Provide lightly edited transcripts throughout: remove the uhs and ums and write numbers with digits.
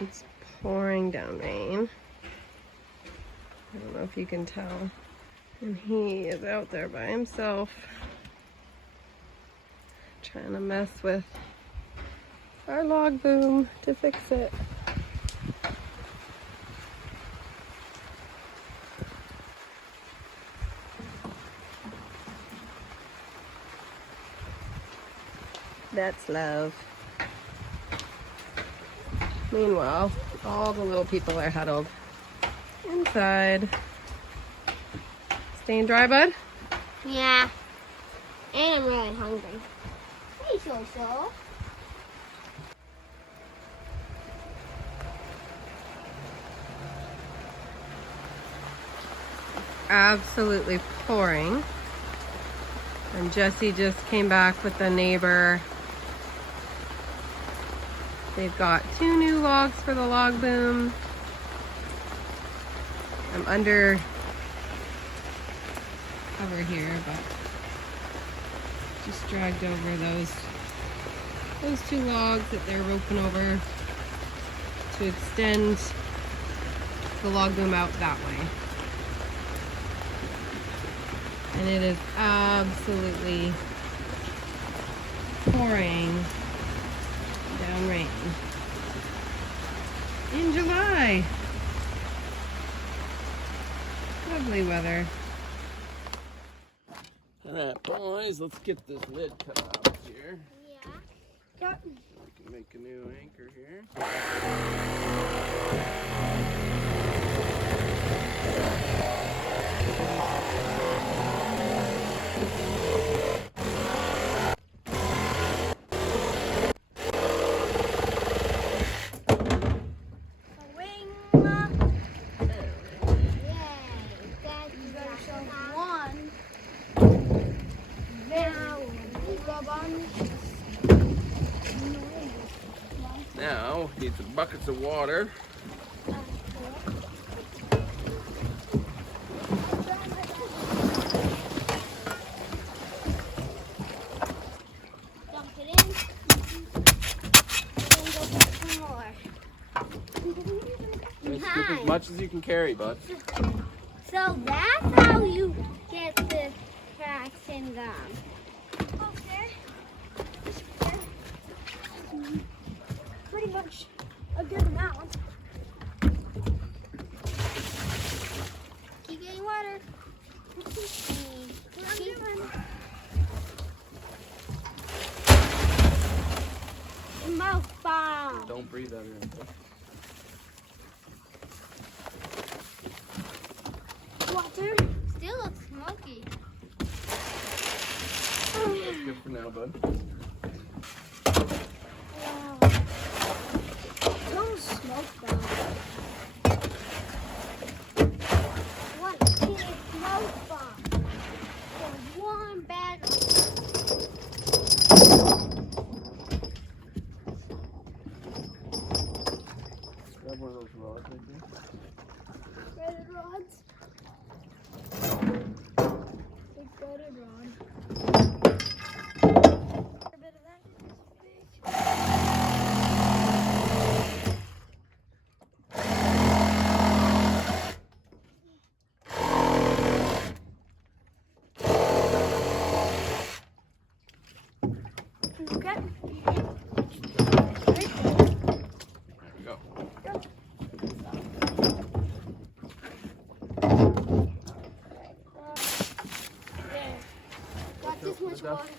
It's pouring down rain. I don't know if you can tell. And he is out there by himself, trying to mess with our log boom to fix it. That's love. Meanwhile, all the little people are huddled inside. Staying dry, bud? Yeah. And I'm really hungry. Hey, so. Absolutely pouring. And Jesse just came back with the neighbor. They've got 2 new logs for the log boom. I'm under cover here, but just dragged over those 2 logs that they're roping over to extend the log boom out that way. And it is absolutely pouring down rain in July. Lovely weather. Alright, boys, let's get this lid cut off here. Yeah. We can make a new anchor here. Now, need some buckets of water. Dump it in. And then go get some more. Just scoop as much as you can carry, bud. So that's how you get the cracks in gum. Okay. Pretty much a good amount. Keep getting water. What I'm doing. Mouth bomb. Don't breathe out of here. Water. Still looks smoky. That's good for now, bud. Wow. It's almost smoke bomb. What is smoke bomb? For one bag of Grab one of those rods right there. threaded rods. Big threaded rod. A bit of that. Okay. There we go. There. Got this much water.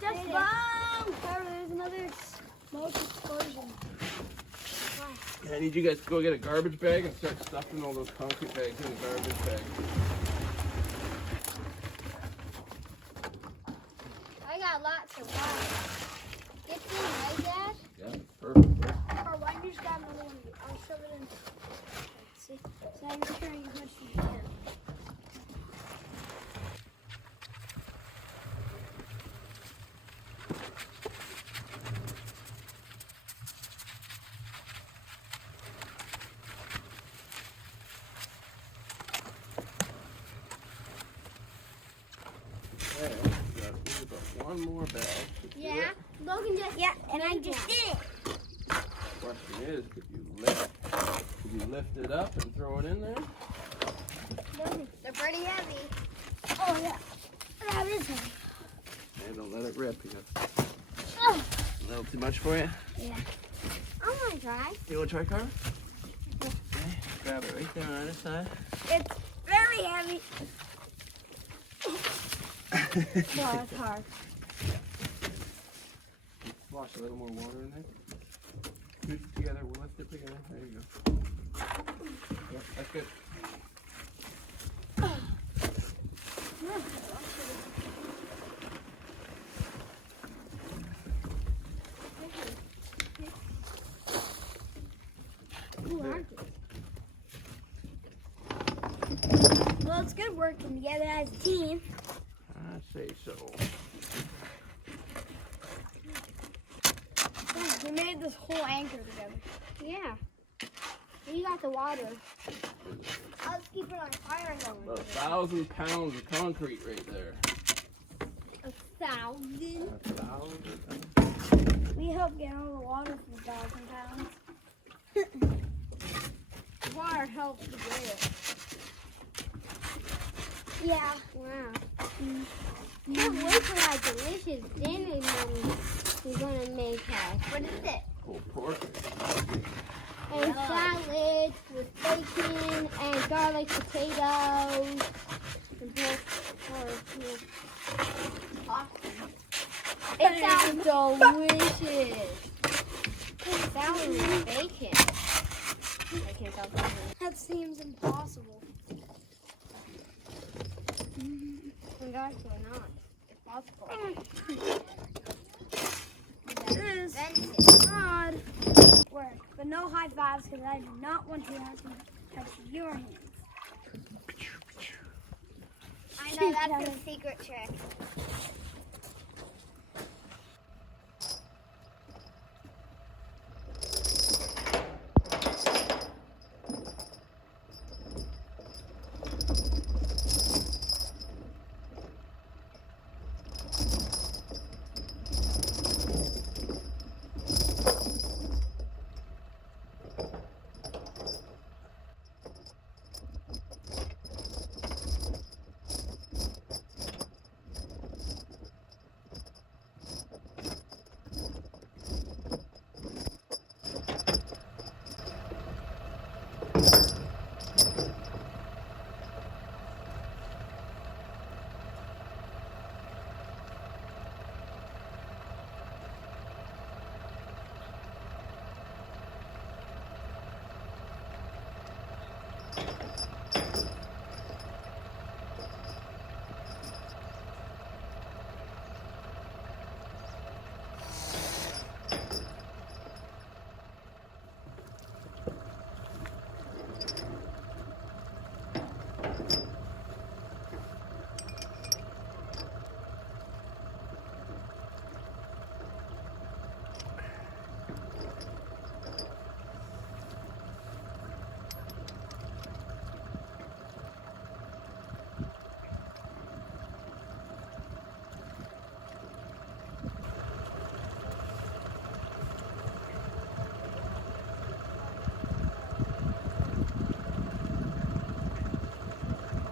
Just bomb! There's another smoke explosion. I need you guys to go get a garbage bag and start stuffing all those concrete bags in the garbage bag. I got lots of water. Get in, right, Dad? Yeah, perfect. Or why don't you just grab another one? I'll shove it in. See? So now you're carrying as much as you can. Yeah, that's about one more bag. Yeah, Logan just and I just did it. Question is, could you lift it up and throw it in there? They're pretty heavy. Oh yeah, that is heavy. And don't let it rip. You got Oh, a little too much for you. yeah. I want to try. You want to try, Carmen? Okay. Grab it right there on the other side. It's very heavy. No, it's hard. Splash a little more water in there. Scoot it together. We'll lift it together. There you go. Yep, that's good. Well, it's good working together as a team. I say so. We made this whole anchor together. Yeah. You got the water. I'll just keep it on fire About going. 1,000 pounds of concrete right there. 1,000? 1,000. We helped get all the water from 1,000 pounds. Water helps to get it. Yeah. Wow. Can't wait for that delicious dinner we're gonna make us. What is it? Pulled pork. And salad with bacon and garlic potatoes and It sounds delicious. Salad with bacon. I can't tell the difference. That seems impossible. It's actually not. It's possible. It is hard work, but no high fives because I do not want to have to touch your hands. I know that's the secret trick.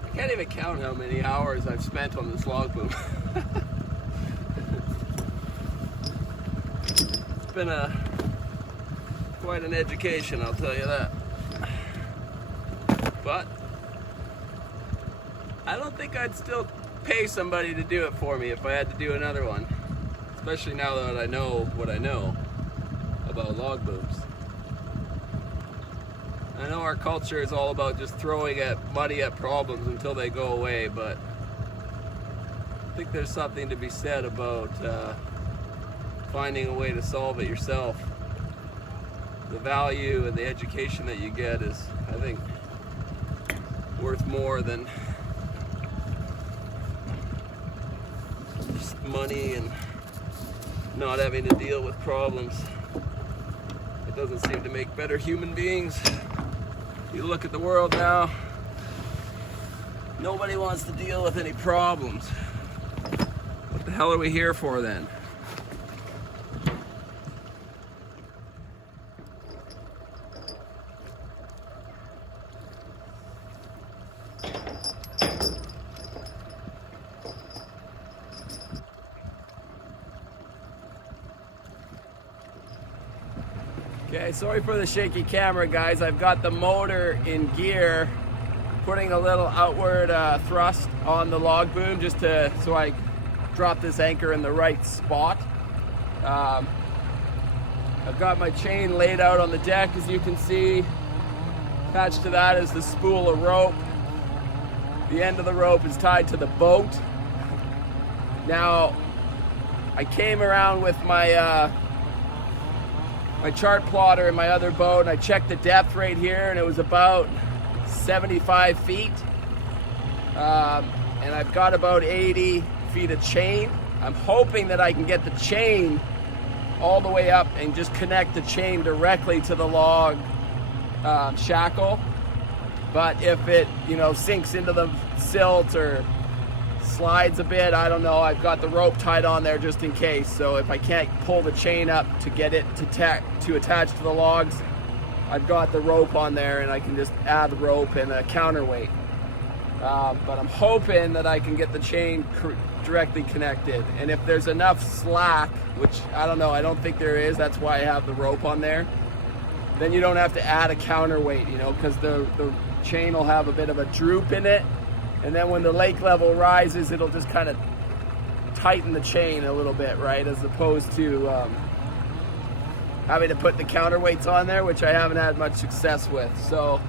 I can't even count how many hours I've spent on this log boom. It's been quite an education, I'll tell you that. But I don't think I'd still pay somebody to do it for me if I had to do another one. Especially now that I know what I know about log booms. I know our culture is all about just throwing money at problems until they go away, but I think there's something to be said about finding a way to solve it yourself. The value and the education that you get is, I think, worth more than just money and not having to deal with problems. It doesn't seem to make better human beings. You look at the world now, nobody wants to deal with any problems. What the the hell are we here for then? Okay, sorry for the shaky camera, guys. I've got the motor in gear, putting a little outward thrust on the log boom just so I drop this anchor in the right spot. I've got my chain laid out on the deck, as you can see. Attached to that is the spool of rope. The end of the rope is tied to the boat. Now, I came around with my my chart plotter in my other boat, and I checked the depth right here, and it was about 75 feet. And I've got about 80 feet of chain. I'm hoping that I can get the chain all the way up and just connect the chain directly to the log shackle. But if it, sinks into the silt or slides a bit, I don't know. I've got the rope tied on there just in case. So if I can't pull the chain up to get it to attach to the logs, I've got the rope on there, and I can just add the rope and a counterweight. But I'm hoping that I can get the chain directly connected. And if there's enough slack, which I don't know, I don't think there is, that's why I have the rope on there, then you don't have to add a counterweight, because the chain will have a bit of a droop in it. And then when the lake level rises, it'll just kind of tighten the chain a little bit, right? As opposed to having to put the counterweights on there, which I haven't had much success with. So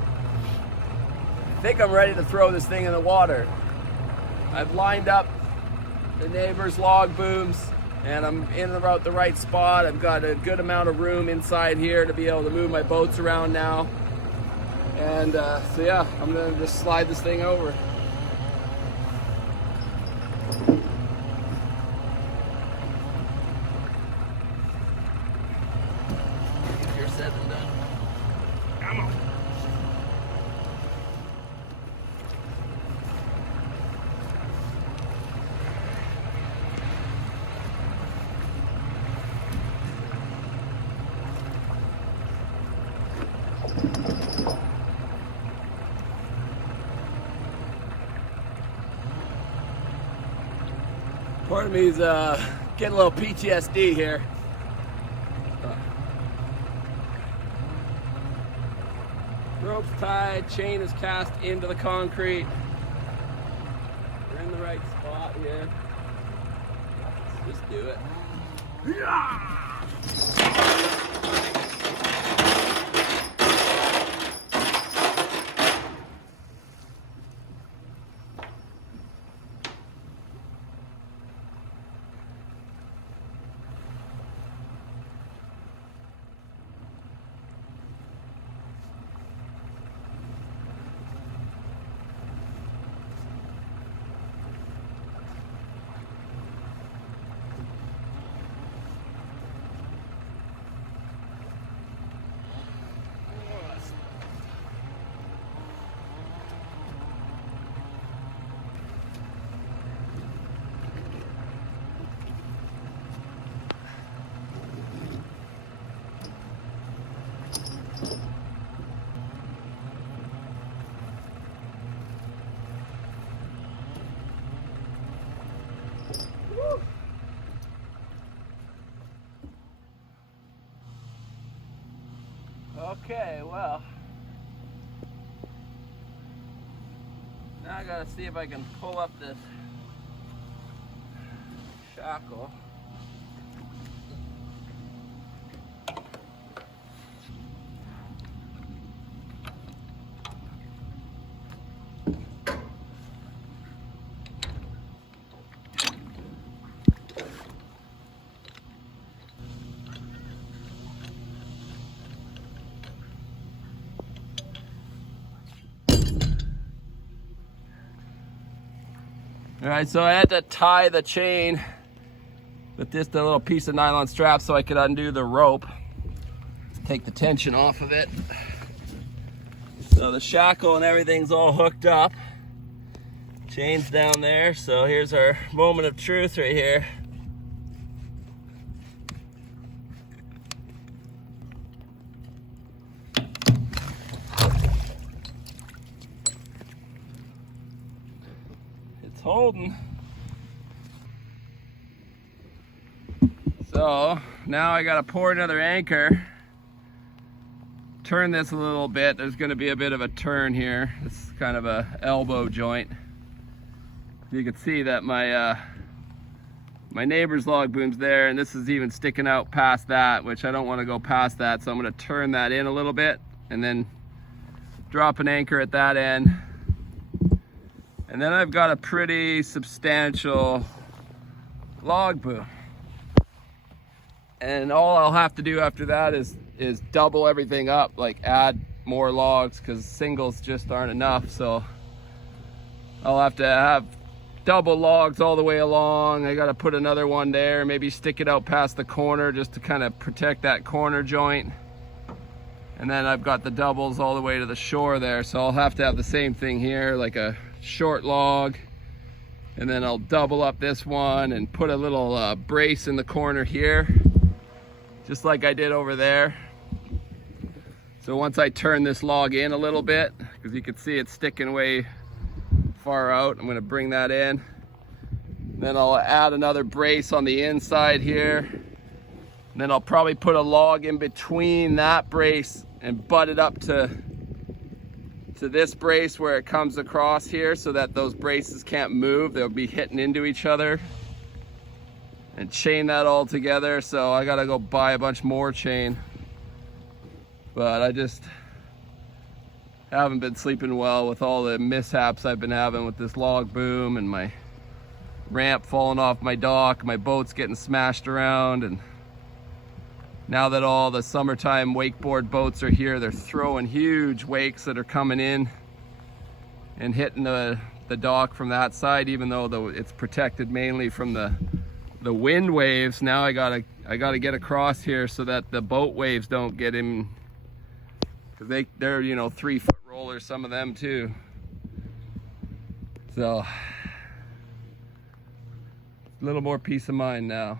I think I'm ready to throw this thing in the water. I've lined up the neighbor's log booms, and I'm in about the right spot. I've got a good amount of room inside here to be able to move my boats around now. And so yeah, I'm gonna just slide this thing over. Easier said than done. Come on. Part of me is getting a little PTSD here. Rope's tied, chain is cast into the concrete. We're in the right spot here. Let's just do it. Okay, well, now I gotta see if I can pull up this shackle. All right, so I had to tie the chain with just a little piece of nylon strap so I could undo the rope, take the tension off of it. So the shackle and everything's all hooked up. Chain's down there, so here's our moment of truth right here. It's holding. So now I gotta pour another anchor. Turn this a little bit. There's gonna be a bit of a turn here. It's kind of a elbow joint. You can see that my my neighbor's log boom's there, and this is even sticking out past that, which I don't want to go past that, so I'm going to turn that in a little bit and then drop an anchor at that end. And then I've got a pretty substantial log boom, and all I'll have to do after that is double everything up, like add more logs, because singles just aren't enough. So I'll have to have double logs all the way along. I got to put another one there, maybe stick it out past the corner just to kind of protect that corner joint. And then I've got the doubles all the way to the shore there, so I'll have to have the same thing here, like a short log, and then I'll double up this one and put a little brace in the corner here, just like I did over there. So once I turn this log in a little bit, because you can see it's sticking way far out, I'm going to bring that in. Then I'll add another brace on the inside here. And then I'll probably put a log in between that brace and butt it up to this brace where it comes across here, so that those braces can't move. They'll be hitting into each other. And chain that all together. So I gotta go buy a bunch more chain. But I just haven't been sleeping well with all the mishaps I've been having with this log boom and my ramp falling off my dock, my boat's getting smashed around. And now that all the summertime wakeboard boats are here, they're throwing huge wakes that are coming in and hitting the dock from that side, even though it's protected mainly from the wind waves. Now I gotta get across here so that the boat waves don't get in, because they're, you know, 3-foot rollers, some of them too. So a little more peace of mind now.